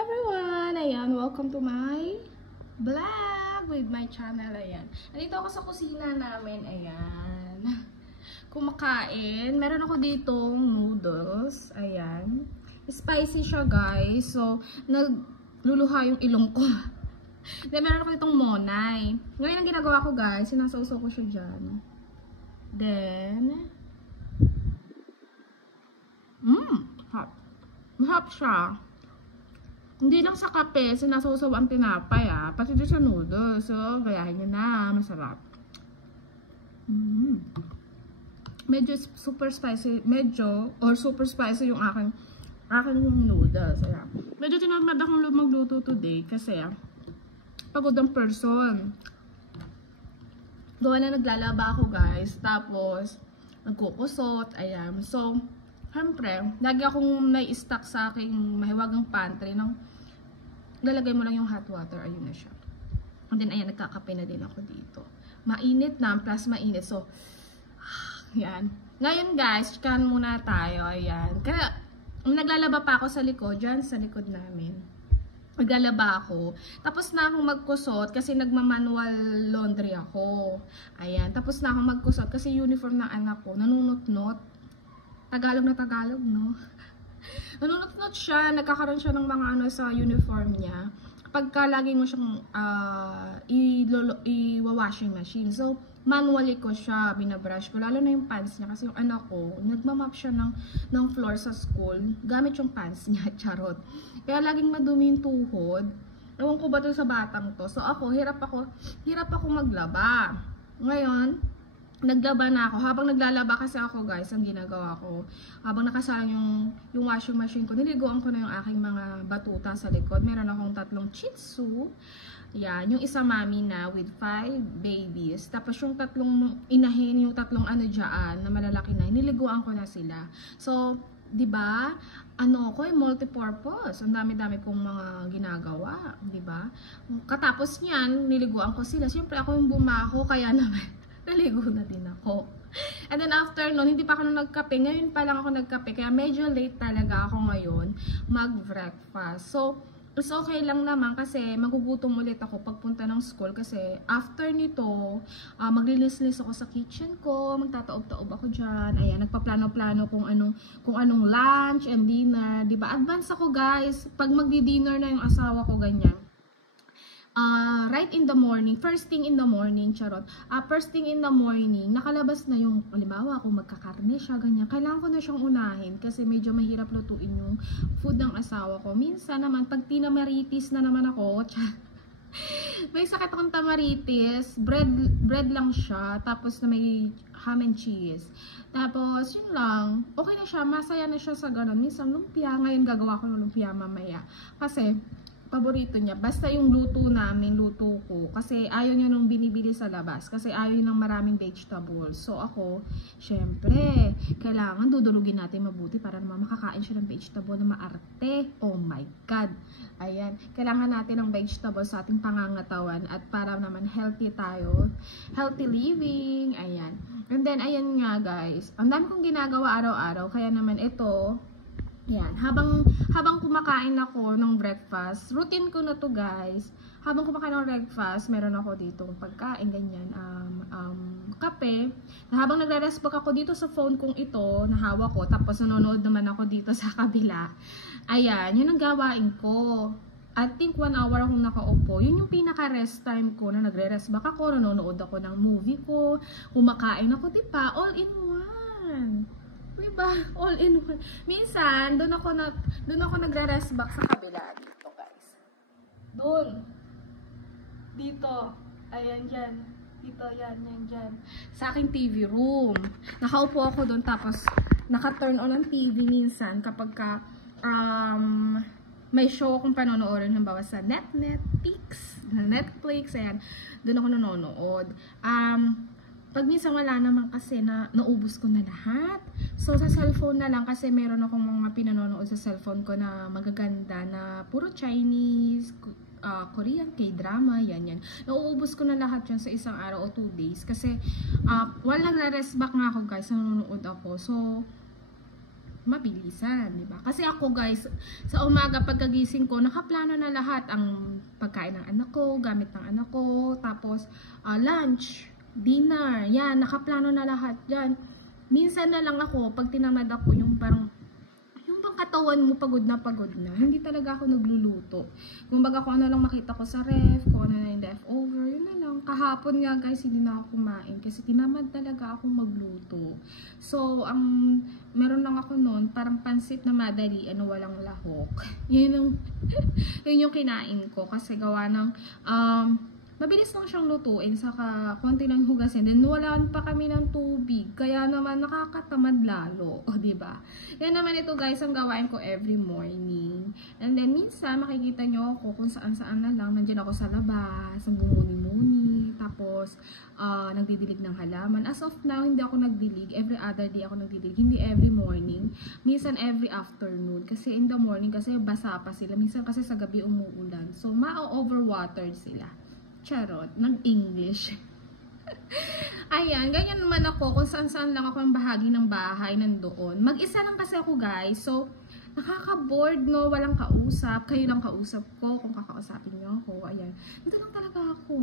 everyone! Ayan, welcome to my vlog with my channel. Ayan. Nandito ako sa kusina namin. Ayan. Kumakain. Meron ako ditong noodles. Ayan. Spicy siya, guys. So, nagluluha yung ilong ko. Then, meron ako ditong monay. Ngayon ang ginagawa ko, guys, sinasawsaw ko siya dyan. Then, hot. Mahap siya. Hindi lang sa kape, sinasawsaw ang tinapay pati doon sa noodles. So, gayahin nyo na. Masarap. Medyo super spicy. Or super spicy yung aking noodles. Ayan. Medyo tinamad akong magluto today kasi pagod ang person. Gawa na naglalaba ako, guys. Tapos, nagkukusot. Ayan. So, siyempre, lagi akong nai-stock sa aking mahiwagang pantry ng lalagay mo lang yung hot water. Ayun na siya. And then, ayan, nagkakape na din ako dito. Mainit na, plus mainit. So, yan. Ngayon, guys, chikahan muna tayo. Ayan. Kaya, naglalaba pa ako sa likod. Diyan, sa likod namin. Naglalaba ako. Tapos na akong magkusot kasi nagmamanual laundry ako. Ayan. Tapos na akong magkusot kasi uniform ng anak ko. Nanunot-not. Tagalog na Tagalog, no? Nanunot-not siya, nagkakaroon siya ng mga ano sa uniform niya. Pagka lagi mo siyang i-washing machine. So, manually ko siya, binabrush ko. Lalo na yung pants niya kasi yung anak ko, nagmamap siya ng floor sa school. Gamit yung pants niya, charot. Kaya laging madumi yung tuhod. Ewan ko ba ito sa batang to. So, ako, hirap ako maglaba. Ngayon, naglaba na ako. Habang naglalaba kasi ako, guys, ang ginagawa ko, habang nakasalang yung washing machine ko, niliguan ko na yung aking mga batuta sa likod. Meron akong 3 Shih Tzu. Yan, yung isa mami na with 5 babies. Tapos yung 3 inahin, yung 3 ano dyan, na malalaki na, niliguan ko na sila. So, di ba? Ano ko, multi-purpose. Ang dami-dami kong mga ginagawa, di ba? Katapos niyan, niliguan ko sila. Siyempre ako yung bumako, kaya naman naligo na din ako. And then after nun, hindi pa ako nagkape. Ngayon pa lang ako nagkape. Kaya medyo late talaga ako ngayon mag-breakfast. So, it's okay lang naman kasi magugutom ulit ako pagpunta ng school. Kasi after nito, maglinis-lis ako sa kitchen ko. Magtataob-taob ako dyan. Ayan, nagpaplano-plano kung anong lunch and dinner. Diba? Advance ako, guys. Pag magdi-dinner na yung asawa ko, ganyan. Right in the morning, first thing in the morning, charot. First thing in the morning, nakalabas na yung, halimbawa, kung magkakarne siya, ganyan. Kailangan ko na siyang unahin kasi medyo mahirap lutuin yung food ng asawa ko. Minsan naman, pag tinamaritis na naman ako, may sakit akong tamaritis, bread lang siya, tapos na may ham and cheese. Tapos, yun lang, okay na siya, masaya na siya sa ganun. Minsan, lumpia, ngayon gagawa ko ng lumpia mamaya. Kasi, paborito niya. Basta yung luto namin, luto ko. Kasi ayaw niya nung binibili sa labas. Kasi ayaw niya ng maraming vegetables. So ako, syempre, kailangan dudulugin natin mabuti para naman makakain siya ng vegetable na maarte. Oh my God! Ayan. Kailangan natin ng vegetables sa ating pangangatawan at para naman healthy tayo. Healthy living. Ayan. And then, ayan nga guys. Ang dami kong ginagawa araw-araw. Kaya naman ito, yan, habang kumakain ako ng breakfast, routine ko na to, guys. Habang kumakain ng breakfast, meron ako dito pagkain, ganyan, kape. Habang nagre-respect ako dito sa phone kong ito, nahawak ko, tapos nanonood naman ako dito sa kabila. Ayan, yun ang gawain ko. I think 1 hour akong nakaupo. Yun yung pinaka-rest time ko na nagre-rest back ako, nanonood ako ng movie ko, kumakain ako, diba? All in one. Diba? All in one. Minsan, doon ako nagre-rest back sa kabila. Dito, guys. Doon. Dito. Ayan, dyan. Dito, yan, dyan. Sa aking TV room. Nakaupo ako doon, tapos naka-turn on ang TV minsan kapag may show akong panonoorin, halimbawa sa Netflix, ayan. Doon ako nanonood. Pag minsan wala naman kasi naubos ko na lahat. So, sa cellphone na lang kasi meron akong mga pinanonood sa cellphone ko na magaganda na puro Chinese, Korean, K-drama, yan. Nauubos ko na lahat yan sa isang araw o 2 days. Kasi, while nagre-rest back nga ako, guys, nanonood ako. So, mabilisan, di ba? Kasi ako guys, sa umaga pagkagising ko, nakaplano na lahat ang pagkain ng anak ko, gamit ng anak ko, tapos lunch, dinner, yan, nakaplano na lahat yan. Minsan na lang ako, pag tinamad ako, yung parang, yung bang katawan mo pagod na, hindi talaga ako nagluluto. Kung baga kung ano lang makita ko sa ref, kung ano na yung leftover, yun na lang. Kahapon nga guys, hindi na ako kumain kasi tinamad talaga akong magluto. So, meron lang ako noon, parang pansit na madali, walang lahok. Yun yung kinain ko kasi gawa ng, mabilis lang siyang lutuin, saka konti lang hugasin. And walaan pa kami ng tubig, kaya naman nakakatamad lalo, o diba? Yan naman ito guys, ang gawain ko every morning. And then minsan makikita nyo ako kung saan-saan na lang, nandiyan ako sa labas, ang bumuni-muni, tapos nagdidilig ng halaman. As of now, hindi ako nagdilig, every other day ako nagdidilig, hindi every morning, minsan every afternoon, kasi in the morning, kasi basa pa sila, minsan kasi sa gabi umuulan, so ma-overwatered sila. Charot, nag-English. Ayan, ganyan naman ako, kung saan-saan lang ako ang bahagi ng bahay nandoon. Mag-isa lang kasi ako guys, so nakaka-bored no, walang kausap, kayo lang kausap ko kung kakausapin niyo ako. Ayan, dito lang talaga ako.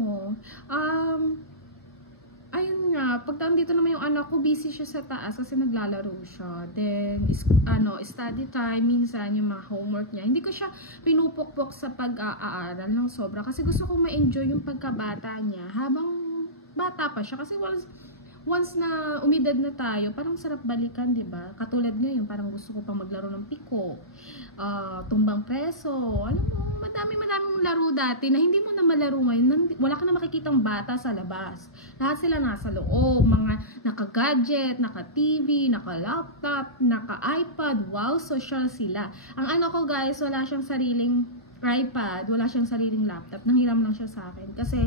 Ayun nga, pag dito naman yung anak ko, busy siya sa taas kasi naglalaro siya. Then, study time, minsan yung mga homework niya. Hindi ko siya pinupukpok sa pag-aaral ng sobra kasi gusto kong ma-enjoy yung pagkabata niya habang bata pa siya. Kasi once na umidad na tayo, parang sarap balikan, di ba? Katulad ngayon, parang gusto ko pang maglaro ng piko, tumbang preso, alam mo, madami-madaming laro dati na hindi mo na malaro ngayon. Wala ka na makikitang bata sa labas. Lahat sila nasa loob, mga naka-gadget, naka-TV, naka-laptop, naka-iPad. Wow, social sila. Ang ano ko guys, wala siyang sariling iPad, wala siyang sariling laptop. Nanghiram lang siya sa akin kasi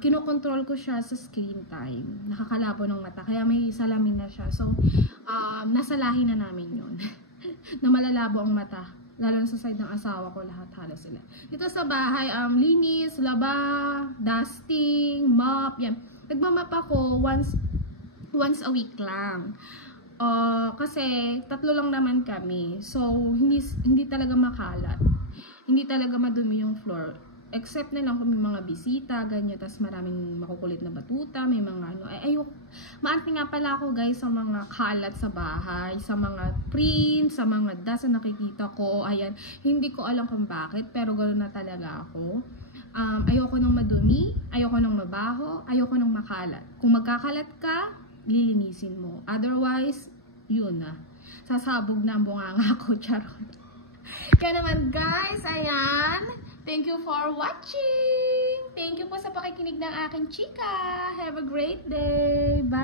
kinokontrol ko siya sa screen time. Nakakalabo ng mata, kaya may salamin na siya. So, nasa lahi na namin yun. Na malalabo ang mata. Lalo sa side ng asawa ko, lahat halos sila. Dito sa bahay, linis, laba, dusting, mop, yan. Nagmamap ako once a week lang. Kasi 3 lang naman kami. So, hindi talaga makalat. Hindi talaga madumi yung floor. Except na lang kung may mga bisita, ganyan, tas maraming makukulit na batuta, may mga maanti nga pala ako guys sa mga kalat sa bahay, sa mga prints, sa mga dust na nakikita ko, ayan, hindi ko alam kung bakit, pero gano'n na talaga ako. Ayoko nang madumi, ayoko nang mabaho, ayoko nang makalat. Kung magkakalat ka, lilinisin mo. Otherwise, yun na. Sasabog na ang bunganga ko, charot. Kaya naman guys, ayan. Thank you for watching. Thank you po sa pakikinig ng aking chika. Have a great day. Bye.